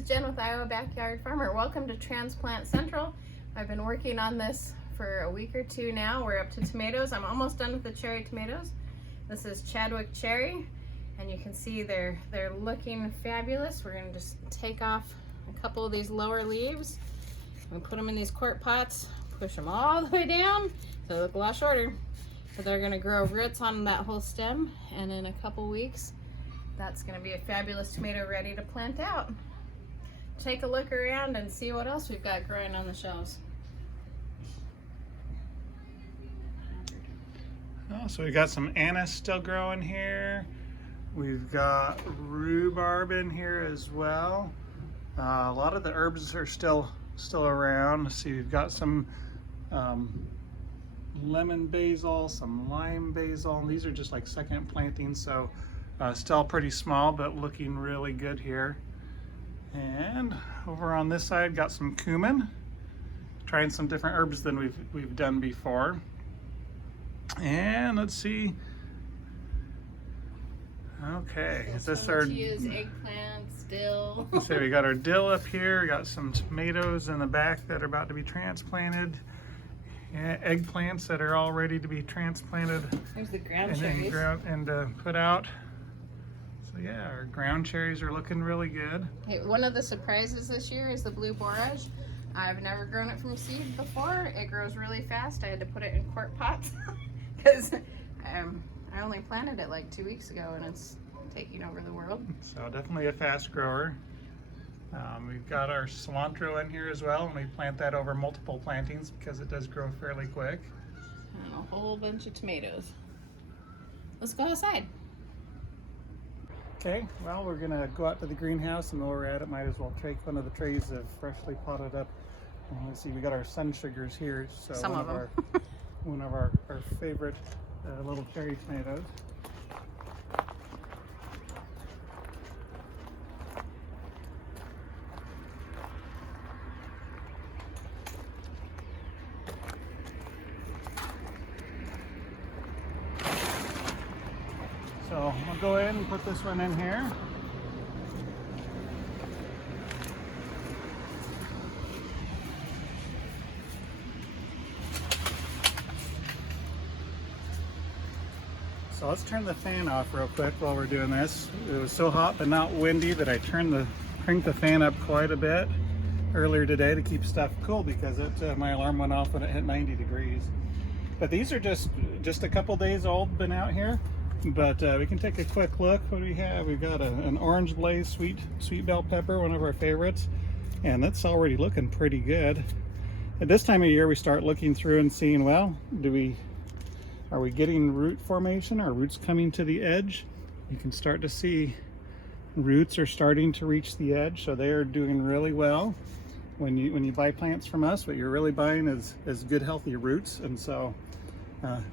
is Jen with Iowa Backyard Farmer. Welcome to Transplant Central. I've been working on this for a week or two now. We're up to tomatoes. I'm almost done with the cherry tomatoes. This is Chadwick cherry, and you can see they're looking fabulous. We're gonna just take off a couple of these lower leaves and put them in these quart pots, push them all the way down so they look a lot shorter. So they're gonna grow roots on that whole stem, and in a couple weeks that's gonna be a fabulous tomato ready to plant out. Take a look around and see what else we've got growing on the shelves. Oh, so we got some anise still growing here. We've got rhubarb in here as well. A lot of the herbs are still around. Let's see, we've got some lemon basil, some lime basil. These are just like second plantings, so still pretty small, but looking really good here. And over on this side, got some cumin. Trying some different herbs than we've done before. And let's see. Okay, is this our eggplants, dill? So we got our dill up here. We got some tomatoes in the back that are about to be transplanted. Eggplants that are all ready to be transplanted. There's the ground and cherries. Put out. So yeah, our ground cherries are looking really good. Hey, one of the surprises this year is the blue borage. I've never grown it from seed before. It grows really fast. I had to put it in quart pots because I only planted it like 2 weeks ago and it's taking over the world. So definitely a fast grower. We've got our cilantro in here as well, and we plant that over multiple plantings because it does grow fairly quick. And a whole bunch of tomatoes. Let's go outside. Okay, well, we're gonna go out to the greenhouse, and while we're at it, might as well take one of the trays of freshly potted up. And let's see, we got our sun sugars here. So some of them. One of our favorite little cherry tomatoes. So we'll go ahead and put this one in here. So let's turn the fan off real quick while we're doing this. It was so hot but not windy that I cranked the fan up quite a bit earlier today to keep stuff cool because my alarm went off when it hit 90 degrees. But these are just a couple days old, been out here. But we can take a quick look. What do we have? We've got an orange blaze sweet bell pepper, one of our favorites, and that's already looking pretty good. At this time of year, we start looking through and seeing, well, are we getting root formation? Are roots coming to the edge? You can start to see roots are starting to reach the edge, so they are doing really well. When you buy plants from us, what you're really buying is good, healthy roots, and so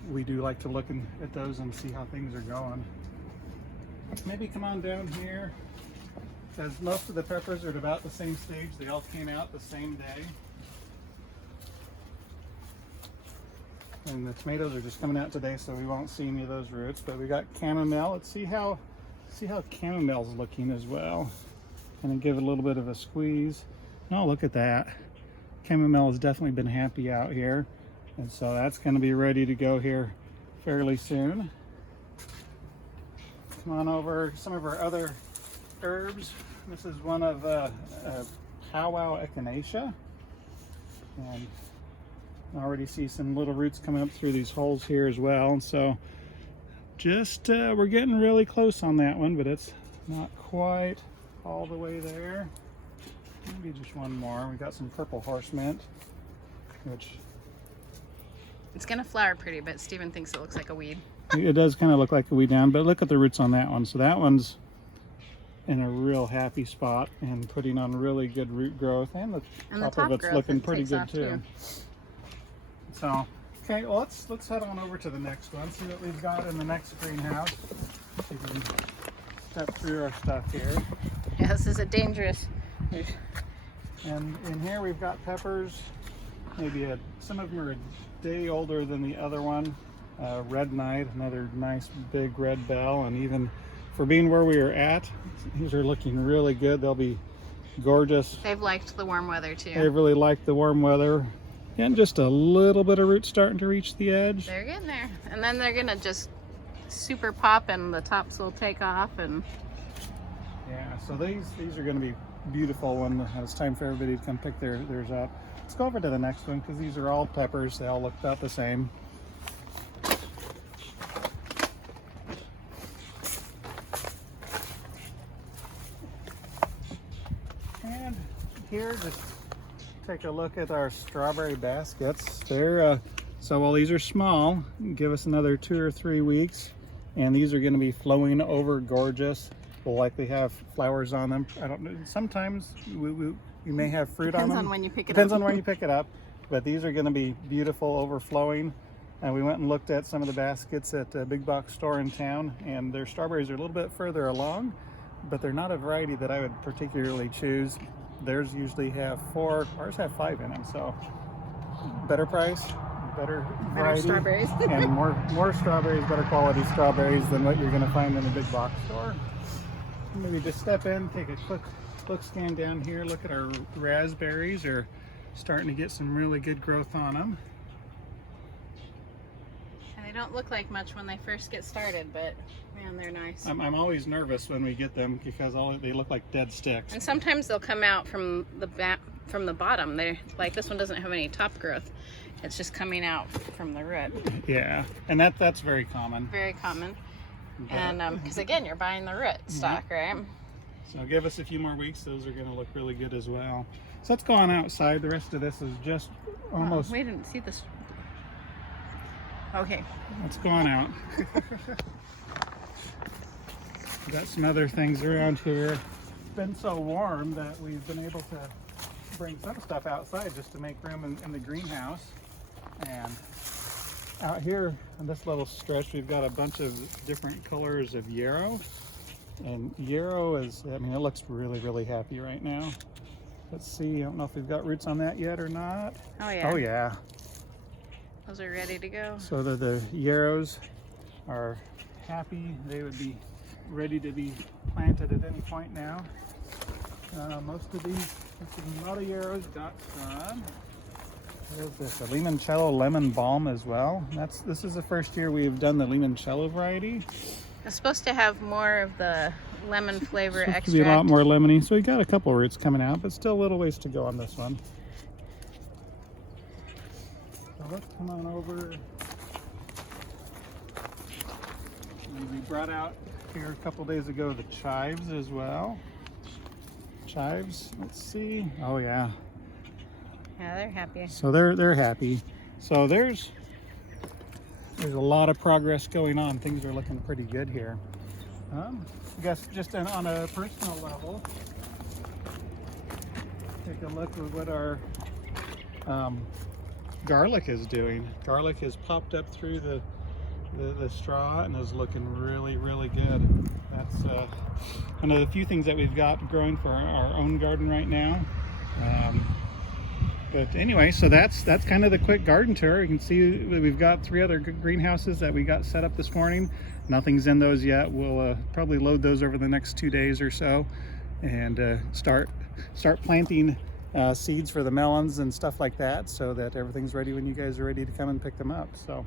we do like to look at those and see how things are going. Maybe come on down here, because most of the peppers are at about the same stage. They all came out the same day. And the tomatoes are just coming out today, so we won't see any of those roots. But we got chamomile. Let's see how chamomile's looking as well. And give it a little bit of a squeeze. Oh, look at that. Chamomile has definitely been happy out here. And so that's going to be ready to go here fairly soon. Come on over, some of our other herbs. This is one of powwow echinacea. And I already see some little roots coming up through these holes here as well. And so just, we're getting really close on that one, but it's not quite all the way there. Maybe just one more. We got some purple horse mint, which It's gonna flower pretty, but Steven thinks it looks like a weed. it does kind of look like a weed down, but look at the roots on that one. So that one's in a real happy spot and putting on really good root growth, and the top of it's looking pretty good too. So, okay, well let's head on over to the next one, see what we've got in the next greenhouse. See if we can step through our stuff here. Yeah, this is a dangerous. And in here we've got peppers. Maybe some of them are a day older than the other one. Red Knight, another nice big red bell, and even for being where we are at, these are looking really good. They'll be gorgeous. They've liked the warm weather too. They really like the warm weather. And just a little bit of root starting to reach the edge. They're getting there. And then they're gonna just super pop and the tops will take off. And yeah, so these are gonna be beautiful when it's time for everybody to come pick theirs up. Let's go over to the next one because these are all peppers. They all look about the same. And here, just take a look at our strawberry baskets. They're so while these are small, give us another 2 or 3 weeks, and these are going to be flowing over gorgeous. We'll likely have flowers on them. I don't know. Sometimes you may have fruit on them. depends on when you pick it up. Depends on when you pick it up. But these are going to be beautiful, overflowing. And we went and looked at some of the baskets at a big box store in town, and their strawberries are a little bit further along, but they're not a variety that I would particularly choose. Theirs usually have 4, ours have 5 in them, so better price, better variety, strawberries. and more strawberries, better quality strawberries than what you're going to find in a big box store. Maybe just step in, take a quick look scan down here, look at our raspberries. Are starting to get some really good growth on them. And they don't look like much when they first get started, but man, they're nice. I'm always nervous when we get them because they look like dead sticks. And sometimes they'll come out from the bottom. They're like, this one doesn't have any top growth. It's just coming out from the root. Yeah, and that's very common. Very common. And because again, you're buying the root stock, right? So give us a few more weeks. Those are going to look really good as well. So let's go on outside. The rest of this is just almost. Oh, we didn't see this. Okay. Let's go on out. We got some other things around here. It's been so warm that we've been able to bring some stuff outside just to make room in the greenhouse. And out here on this little stretch, we've got a bunch of different colors of yarrow. And yarrow is, I mean, it looks really, really happy right now. Let's see, I don't know if we've got roots on that yet or not. Oh yeah. Oh yeah. Those are ready to go. So the yarrows are happy. They would be ready to be planted at any point now. Most of these, a lot of yarrows got some. What is this? A limoncello lemon balm as well. This is the first year we've done the limoncello variety. It's supposed to have more of the lemon flavor It's supposed extract. to be a lot more lemony. So we got a couple roots coming out, but still a little ways to go on this one. So let's come on over. And we brought out here a couple days ago the chives as well. Chives, let's see. Oh yeah. Yeah, they're happy. So they're happy. So there's a lot of progress going on. Things are looking pretty good here. I guess just on a personal level, take a look at what our garlic is doing. Garlic has popped up through the straw and is looking really, really good. That's one of the few things that we've got growing for our own garden right now. But anyway, so that's kind of the quick garden tour. You can see we've got 3 other greenhouses that we got set up this morning. Nothing's in those yet. We'll probably load those over the next 2 days or so, and start planting seeds for the melons and stuff like that, so that everything's ready when you guys are ready to come and pick them up. So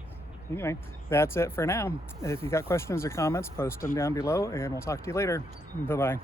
anyway, that's it for now. If you got questions or comments, post them down below, and we'll talk to you later. Bye-bye.